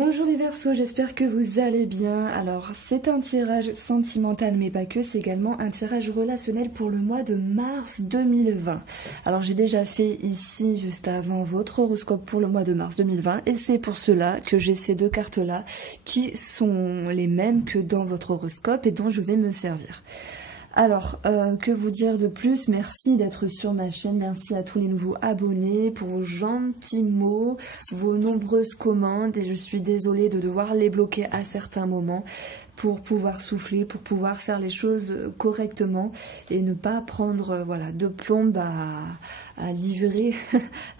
Bonjour les Verseaux, j'espère que vous allez bien. Alors c'est un tirage sentimental mais pas que, c'est également un tirage relationnel pour le mois de mars 2020. Alors j'ai déjà fait ici juste avant votre horoscope pour le mois de mars 2020 et c'est pour cela que j'ai ces deux cartes là qui sont les mêmes que dans votre horoscope et dont je vais me servir. Alors, que vous dire de plus? Merci d'être sur ma chaîne, merci à tous les nouveaux abonnés pour vos gentils mots, vos nombreuses commandes et je suis désolée de devoir les bloquer à certains moments pour pouvoir souffler, pour pouvoir faire les choses correctement et ne pas prendre voilà, de plombe à livrer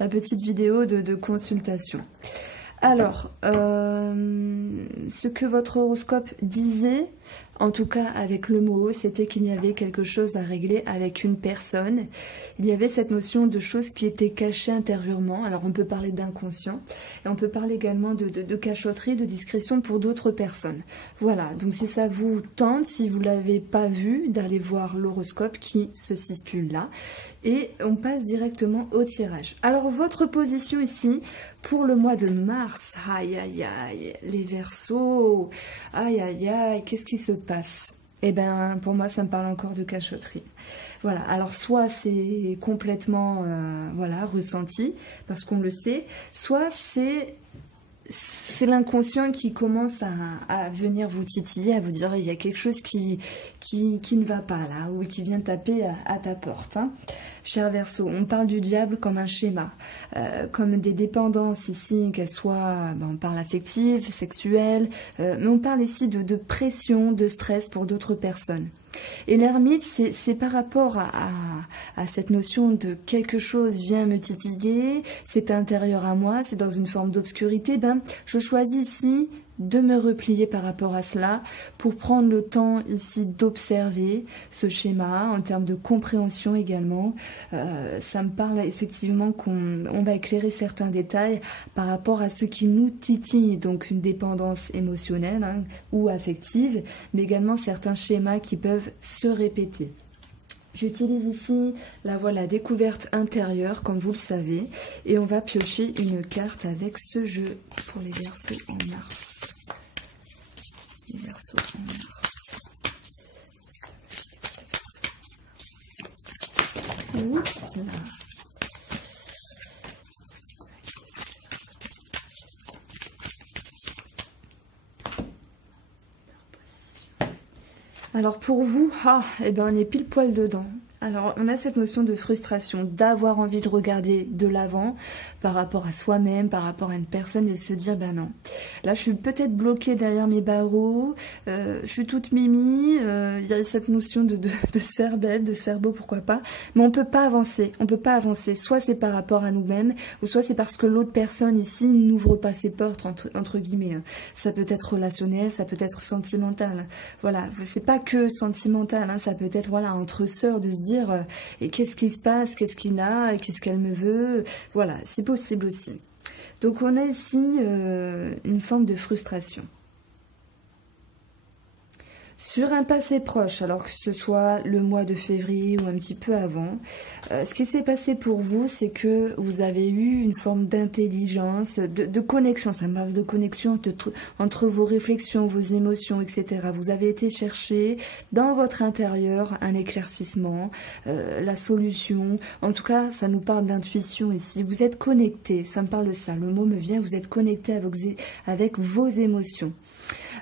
la petite vidéo de consultation. Alors, ce que votre horoscope disait, en tout cas avec le mot, c'était qu'il y avait quelque chose à régler avec une personne. Il y avait cette notion de choses qui étaient cachées intérieurement. Alors on peut parler d'inconscient et on peut parler également de cachotterie, de discrétion pour d'autres personnes. Voilà, donc si ça vous tente, si vous ne l'avez pas vu, d'aller voir l'horoscope qui se situe là. Et on passe directement au tirage. Alors votre position ici pour le mois de mars, aïe aïe aïe, les Verseaux, aïe aïe aïe, qu'est-ce qui se passe? Eh bien pour moi ça me parle encore de cachotterie. Voilà, alors soit c'est complètement voilà, ressenti parce qu'on le sait, soit c'est l'inconscient qui commence à venir vous titiller, à vous dire il y a quelque chose qui ne va pas là, ou qui vient taper à ta porte. Hein. Cher Verseau, on parle du diable comme un schéma, comme des dépendances ici, qu'elles soient, on parle affectives, sexuelles, mais on parle ici de pression, de stress pour d'autres personnes. Et l'ermite, c'est par rapport à cette notion de quelque chose vient me titiller, c'est intérieur à moi, c'est dans une forme d'obscurité, je choisis ici de me replier par rapport à cela pour prendre le temps ici d'observer ce schéma en termes de compréhension également. Ça me parle effectivement qu'on va éclairer certains détails par rapport à ce qui nous titille, donc une dépendance émotionnelle hein, ou affective, mais également certains schémas qui peuvent se répéter. J'utilise ici la voie la découverte intérieure, comme vous le savez, et on va piocher une carte avec ce jeu pour les Verseaux en mars. Les Verseaux en mars. Oups. Alors pour vous, eh ben on est pile poil dedans. Alors on a cette notion de frustration, d'avoir envie de regarder de l'avant par rapport à soi-même, par rapport à une personne et se dire non. Là je suis peut-être bloquée derrière mes barreaux, je suis toute mimi, il y a cette notion de se faire belle, de se faire beau, pourquoi pas. Mais on peut pas avancer, Soit c'est par rapport à nous-mêmes, ou soit c'est parce que l'autre personne ici n'ouvre pas ses portes entre guillemets. Ça peut être relationnel, ça peut être sentimental. Voilà, c'est pas que sentimental, hein, ça peut être voilà entre sœurs de se dire et qu'est-ce qui se passe, qu'est-ce qu'il a, qu'est-ce qu'elle me veut, voilà, c'est possible aussi. Donc on a ici une forme de frustration. Sur un passé proche, alors que ce soit le mois de février ou un petit peu avant, ce qui s'est passé pour vous, c'est que vous avez eu une forme d'intelligence, de connexion, ça me parle de connexion entre vos réflexions, vos émotions, etc. Vous avez été chercher dans votre intérieur un éclaircissement, la solution, en tout cas ça nous parle d'intuition ici, vous êtes connecté, ça me parle de ça, le mot me vient, vous êtes connecté avec vos émotions.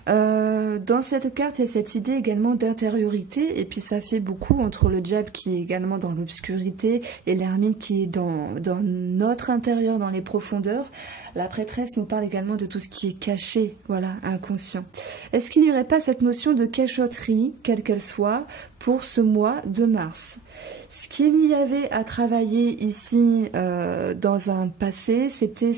Dans cette carte, il y a cette idée également d'intériorité et puis ça fait beaucoup entre le diable qui est également dans l'obscurité et l'ermite qui est dans notre intérieur, dans les profondeurs. La prêtresse nous parle également de tout ce qui est caché, voilà, inconscient. Est-ce qu'il n'y aurait pas cette notion de cachotterie, quelle qu'elle soit, pour ce mois de mars? Ce qu'il y avait à travailler ici dans un passé, c'était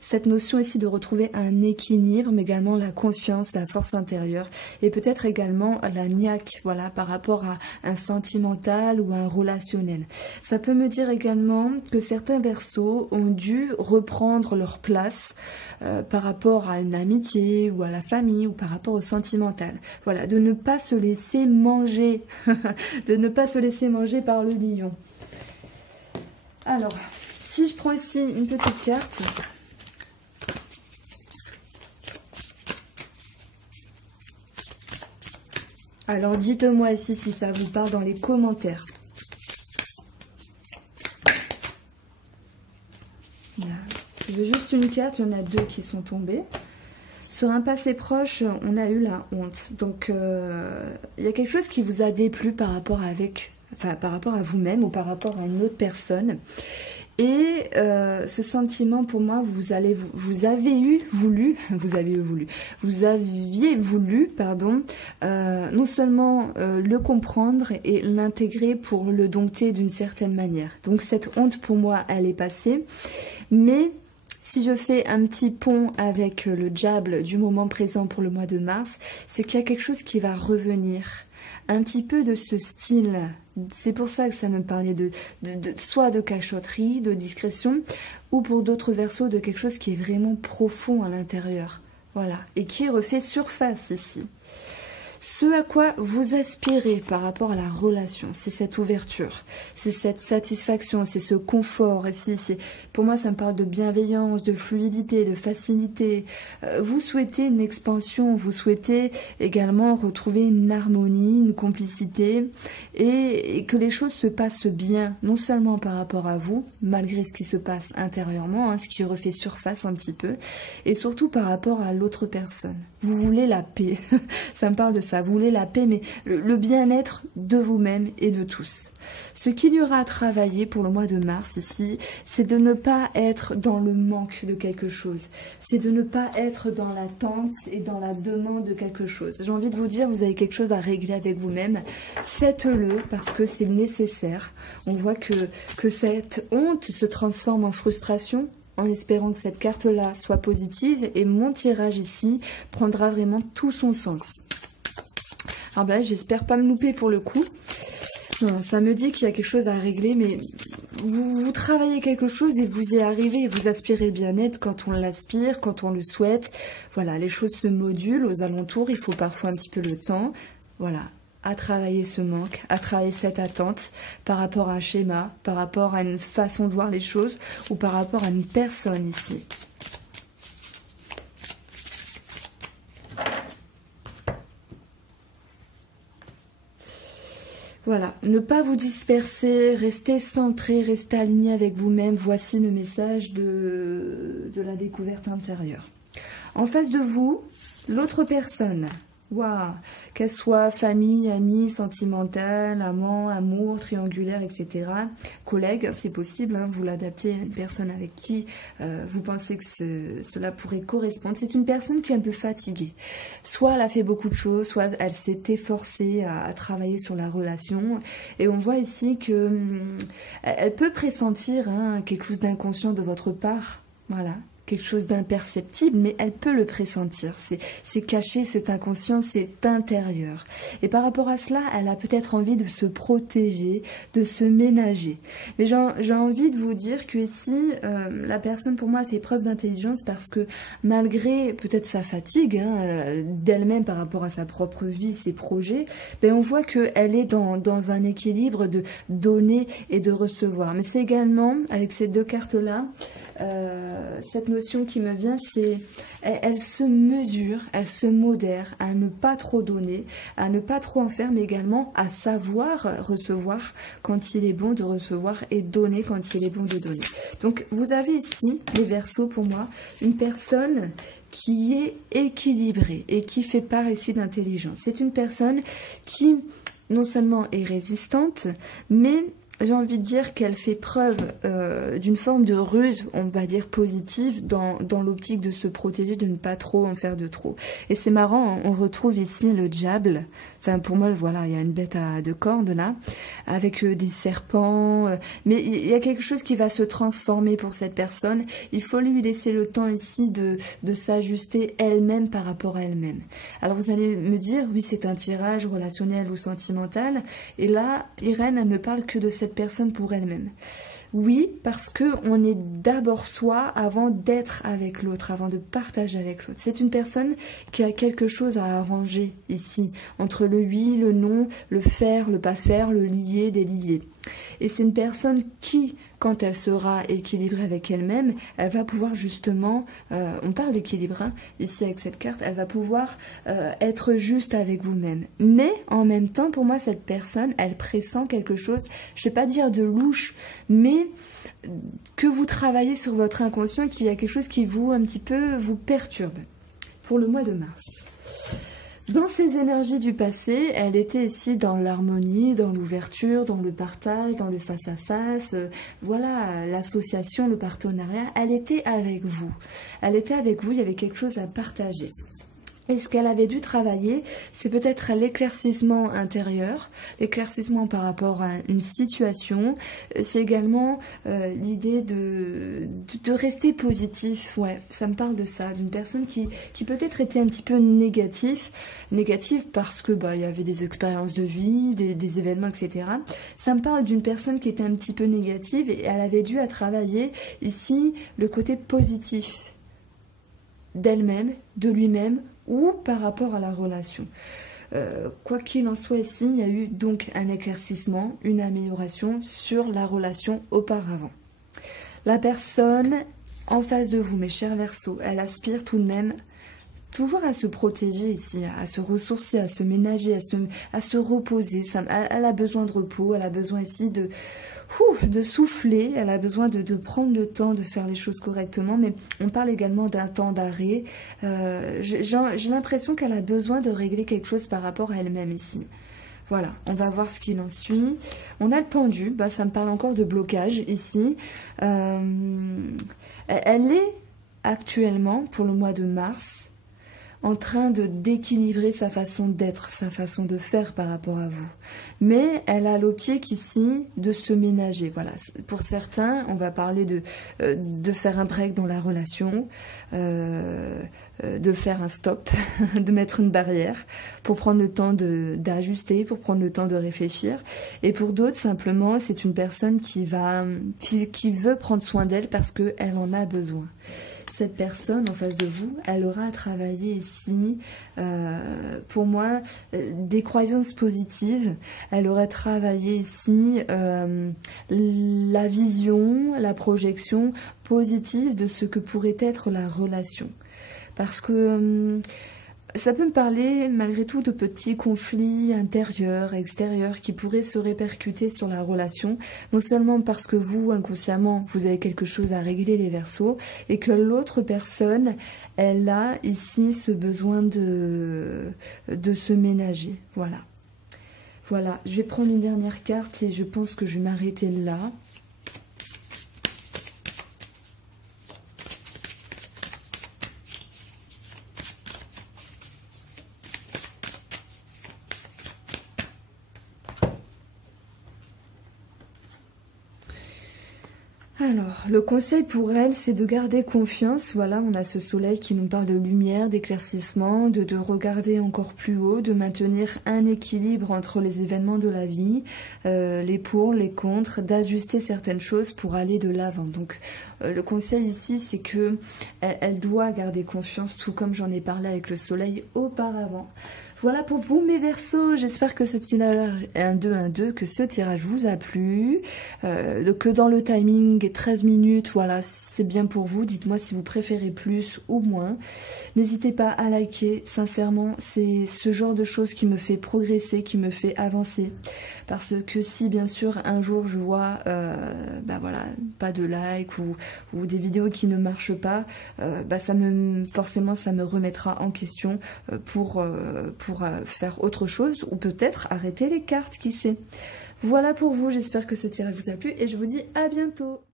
cette notion ici de retrouver un équilibre, mais également la confiance, la force intérieure, et peut-être également la niaque, voilà, par rapport à un sentimental ou un relationnel. Ça peut me dire également que certains Verseaux ont dû reprendre leur place par rapport à une amitié ou à la famille ou par rapport au sentimental. Voilà, de ne pas se laisser manger, de ne pas se laisser manger par le lion. Alors, si je prends ici une petite carte, Alors dites-moi ici si ça vous parle dans les commentaires. Je veux juste une carte, il y en a 2 qui sont tombées. Sur un passé proche, on a eu la honte. Donc il y a quelque chose qui vous a déplu par rapport à vous-même ou par rapport à une autre personne. Et ce sentiment, pour moi, vous aviez voulu, non seulement le comprendre et l'intégrer pour le dompter d'une certaine manière. Donc cette honte, pour moi, elle est passée. Mais si je fais un petit pont avec le diable du moment présent pour le mois de mars, c'est qu'il y a quelque chose qui va revenir. Un petit peu de ce style. C'est pour ça que ça me parlait soit de cachotterie, de discrétion, ou pour d'autres versos de quelque chose qui est vraiment profond à l'intérieur. Voilà. Et qui refait surface ici. Ce à quoi vous aspirez par rapport à la relation, c'est cette ouverture, c'est cette satisfaction, c'est ce confort. Ici, pour moi, ça me parle de bienveillance, de fluidité, de facilité. Vous souhaitez une expansion, vous souhaitez également retrouver une harmonie, une complicité et que les choses se passent bien, non seulement par rapport à vous, malgré ce qui se passe intérieurement, ce qui refait surface un petit peu, et surtout par rapport à l'autre personne. Vous voulez la paix, ça me parle de ça, vous voulez la paix, mais le bien-être de vous-même et de tous. Ce qu'il y aura à travailler pour le mois de mars ici, c'est de ne pas être dans le manque de quelque chose. C'est de ne pas être dans l'attente et dans la demande de quelque chose. J'ai envie de vous dire, vous avez quelque chose à régler avec vous-même. Faites-le parce que c'est nécessaire. On voit que cette honte se transforme en frustration, en espérant que cette carte-là soit positive, et mon tirage ici prendra vraiment tout son sens. Alors ben, j'espère pas me louper pour le coup. Non, ça me dit qu'il y a quelque chose à régler, mais vous travaillez quelque chose et vous y arrivez, et vous aspirez le bien-être quand on l'aspire, quand on le souhaite. Voilà, les choses se modulent aux alentours, il faut parfois un petit peu le temps. Voilà, à travailler ce manque, à travailler cette attente par rapport à un schéma, par rapport à une façon de voir les choses ou par rapport à une personne ici. Voilà, ne pas vous disperser, restez centré, restez aligné avec vous-même. Voici le message de la découverte intérieure. En face de vous, l'autre personne. Waouh, qu'elle soit famille, amie, sentimentale, amant, amour, triangulaire, etc. Collègue, c'est possible, vous l'adaptez à une personne avec qui vous pensez que cela pourrait correspondre. C'est une personne qui est un peu fatiguée. Soit elle a fait beaucoup de choses, soit elle s'est efforcée à travailler sur la relation. Et on voit ici que elle peut pressentir quelque chose d'inconscient de votre part. Voilà. Quelque chose d'imperceptible, mais elle peut le pressentir. C'est caché, c'est inconscient, c'est intérieur. Et par rapport à cela, elle a peut-être envie de se protéger, de se ménager. Mais j'ai envie de vous dire que ici, la personne, pour moi, fait preuve d'intelligence parce que malgré peut-être sa fatigue d'elle-même par rapport à sa propre vie, ses projets, ben on voit qu'elle est dans un équilibre de donner et de recevoir. Mais c'est également, avec ces 2 cartes-là, cette notion qui me vient, c'est elle se mesure, elle se modère à ne pas trop donner, à ne pas trop en faire, mais également à savoir recevoir quand il est bon de recevoir et donner quand il est bon de donner. Donc vous avez ici, les Verseaux, pour moi, une personne qui est équilibrée et qui fait part ici d'intelligence. C'est une personne qui non seulement est résistante, mais j'ai envie de dire qu'elle fait preuve d'une forme de ruse, on va dire positive, dans l'optique de se protéger, de ne pas trop en faire de trop. Et c'est marrant, on retrouve ici le diable. Enfin, pour moi, voilà, il y a une bête à 2 cornes là, avec des serpents. Mais il y a quelque chose qui va se transformer pour cette personne. Il faut lui laisser le temps ici de s'ajuster elle-même par rapport à elle-même. Alors vous allez me dire, oui, c'est un tirage relationnel ou sentimental. Et là, Irène, elle ne parle que de cette personne pour elle-même. Oui, parce que on est d'abord soi avant d'être avec l'autre, avant de partager avec l'autre. C'est une personne qui a quelque chose à arranger ici, entre le oui, le non, le faire, le pas faire, le lier, délier. Et c'est une personne qui quand elle sera équilibrée avec elle-même, elle va pouvoir justement, on parle d'équilibre hein, ici avec cette carte, elle va pouvoir être juste avec vous-même. Mais en même temps, pour moi, cette personne, elle pressent quelque chose, je ne vais pas dire de louche, mais que vous travaillez sur votre inconscient, qu'il y a quelque chose qui vous, un petit peu, vous perturbe pour le mois de mars. Dans ces énergies du passé, elle était ici dans l'harmonie, dans l'ouverture, dans le partage, dans le face-à-face, voilà, l'association, le partenariat, elle était avec vous. Elle était avec vous, il y avait quelque chose à partager. Et ce qu'elle avait dû travailler, c'est peut-être l'éclaircissement intérieur, l'éclaircissement par rapport à une situation. C'est également l'idée de rester positif. Ouais, ça me parle de ça, d'une personne qui peut-être était un petit peu négative parce que il y avait des expériences de vie, des événements, etc. Ça me parle d'une personne qui était un petit peu négative et elle avait dû travailler ici le côté positif d'elle-même, de lui-même, ou par rapport à la relation. Quoi qu'il en soit ici, il y a eu donc un éclaircissement, une amélioration sur la relation auparavant. La personne en face de vous, mes chers Verseaux, elle aspire tout de même toujours à se protéger ici, à se ressourcer, à se ménager, à se reposer. Elle a besoin de repos, elle a besoin ici de souffler, elle a besoin de prendre le temps de faire les choses correctement, mais on parle également d'un temps d'arrêt. J'ai l'impression qu'elle a besoin de régler quelque chose par rapport à elle-même ici. Voilà, on va voir ce qu'il en suit. On a le pendu, ça me parle encore de blocage ici. Elle est actuellement, pour le mois de mars, en train d'équilibrer sa façon d'être, sa façon de faire par rapport à vous. Mais elle a l'optique ici de se ménager. Voilà. Pour certains, on va parler de faire un break dans la relation, de faire un stop, de mettre une barrière pour prendre le temps d'ajuster, pour prendre le temps de réfléchir. Et pour d'autres, simplement, c'est une personne qui veut prendre soin d'elle parce qu'elle en a besoin. Cette personne en face de vous, elle aura à travailler ici, pour moi, des croyances positives. Elle aura travaillé ici la vision, la projection positive de ce que pourrait être la relation. Parce que ça peut me parler malgré tout de petits conflits intérieurs, extérieurs qui pourraient se répercuter sur la relation, non seulement parce que vous, inconsciemment, vous avez quelque chose à régler les Verseaux, et que l'autre personne, elle a ici ce besoin de se ménager. Voilà. Voilà, je vais prendre une dernière carte et je pense que je vais m'arrêter là. Alors, le conseil pour elle, c'est de garder confiance. Voilà, on a ce soleil qui nous parle de lumière, d'éclaircissement, de regarder encore plus haut, de maintenir un équilibre entre les événements de la vie, les pour, les contre, d'ajuster certaines choses pour aller de l'avant. Donc, le conseil ici, c'est que elle doit garder confiance, tout comme j'en ai parlé avec le soleil auparavant. Voilà pour vous mes Verseaux, j'espère que ce tirage 1-2-1-2, que ce tirage vous a plu, que dans le timing 13 minutes, voilà, c'est bien pour vous. Dites-moi si vous préférez plus ou moins. N'hésitez pas à liker, sincèrement, c'est ce genre de choses qui me fait progresser, qui me fait avancer. Parce que si bien sûr un jour je vois voilà, pas de like ou des vidéos qui ne marchent pas, forcément ça me remettra en question pour faire autre chose ou peut-être arrêter les cartes, qui sait. Voilà pour vous, j'espère que ce tirage vous a plu et je vous dis à bientôt.